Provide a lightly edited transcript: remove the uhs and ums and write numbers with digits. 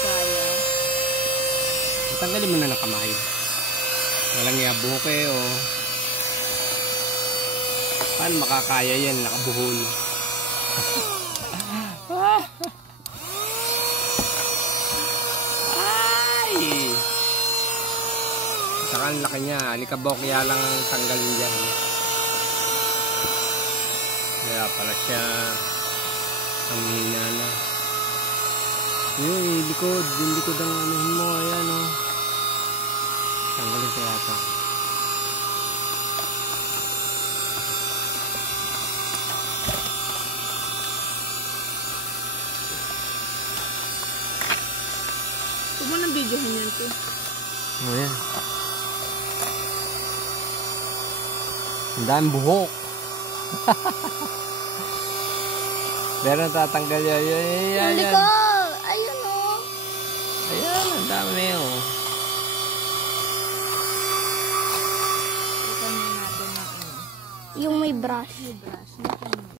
kaya. Tanggalin mo na ng kamay. Walang yabuke o. Paano makakaya yan? Nakabuhol. Ay! Saka ang laki niya. Alikabok kaya lang tanggalin dyan. Kaya pala siya ang hina na. Yun, likod. Yung likod ang anuhin mo. Ayan o. Tanggalin kaya ito. Huwag mo nang videohan yan, te. O yan. Ang daming buhok. Pero tatanggal yan. Yan. Likod! Ayun o. Ayan, ang dami o. Ito na natin na Yung may brush. May brush.